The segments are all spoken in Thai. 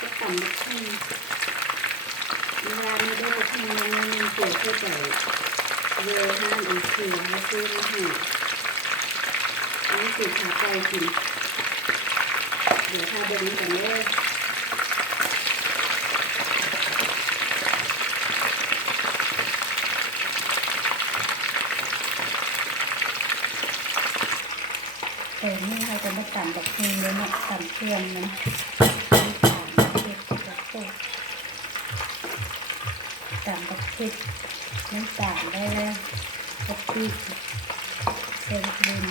จะต่ำบักขึ้นเวลาไม่ได้บักขึ้นมันเกิดเพื่อใจเลยห้ามอีกทีให้ซื้อมาให้อันนี้คือขาไก่กินเดี๋ยวถ้าเดินกันเลยแต่นี่เราจะไม่ต่ำแบบนี้เลยนะต่ำเครื่องนะต่ำแบบพริกน้ำตาลได้แล้วกะปิเซนลิน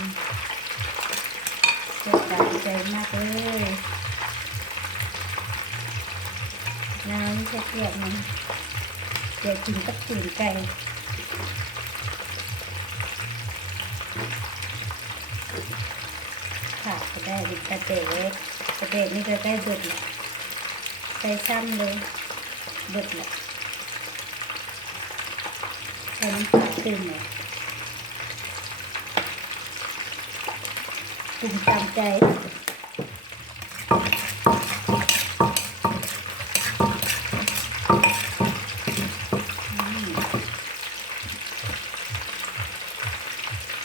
จะตามใจมากเลยน้ำจะเกลือมันเดี๋ยวกินกับตีนไก่ขาดก็ได้ดิกระเดกนี่จะได้เบิดแหละใส่ซ้ำเลยเบิดแหละใส่น้ำตาลตื่นเลยกินตามใจ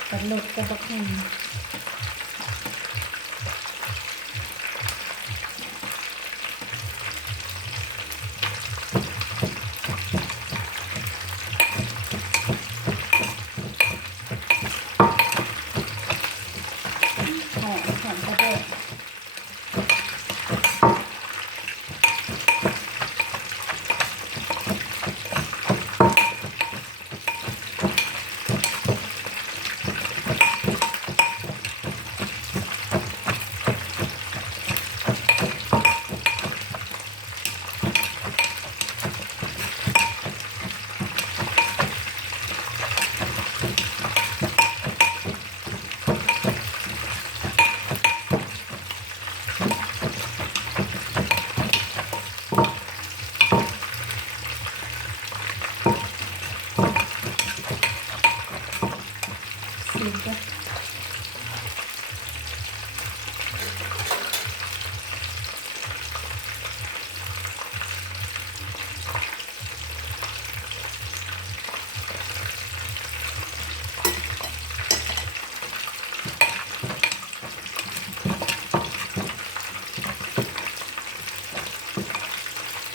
กระโดดกระบอกหนึ่งหอมกระเดกสีก็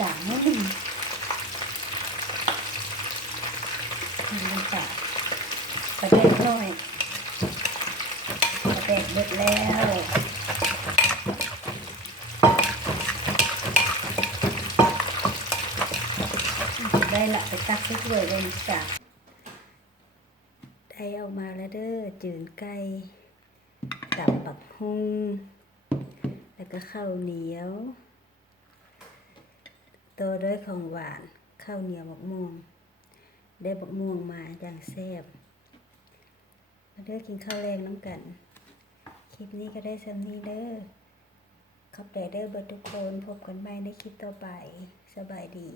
จางไม่ถึงมันจางกระเดกหน่อยกระเดกเบิดแล้วได้ละไปตักให้ถ้วยเลยจ้ะได้เอามาแล้วเด้อจืดไก่กับบักฮุ่งแล้วก็ข้าวเหนียวตัวด้วยของหวานข้าวเหนียวบักม่วงได้บักม่วงมาอย่างแซ่บมาเด้อกินข้าวแรงน้ำกันคลิปนี้ก็ได้ซ้ำนี้เด้อขอบใจเด้อเบิดทุกคนพบกันใหม่ในคลิปต่อไปสบายดี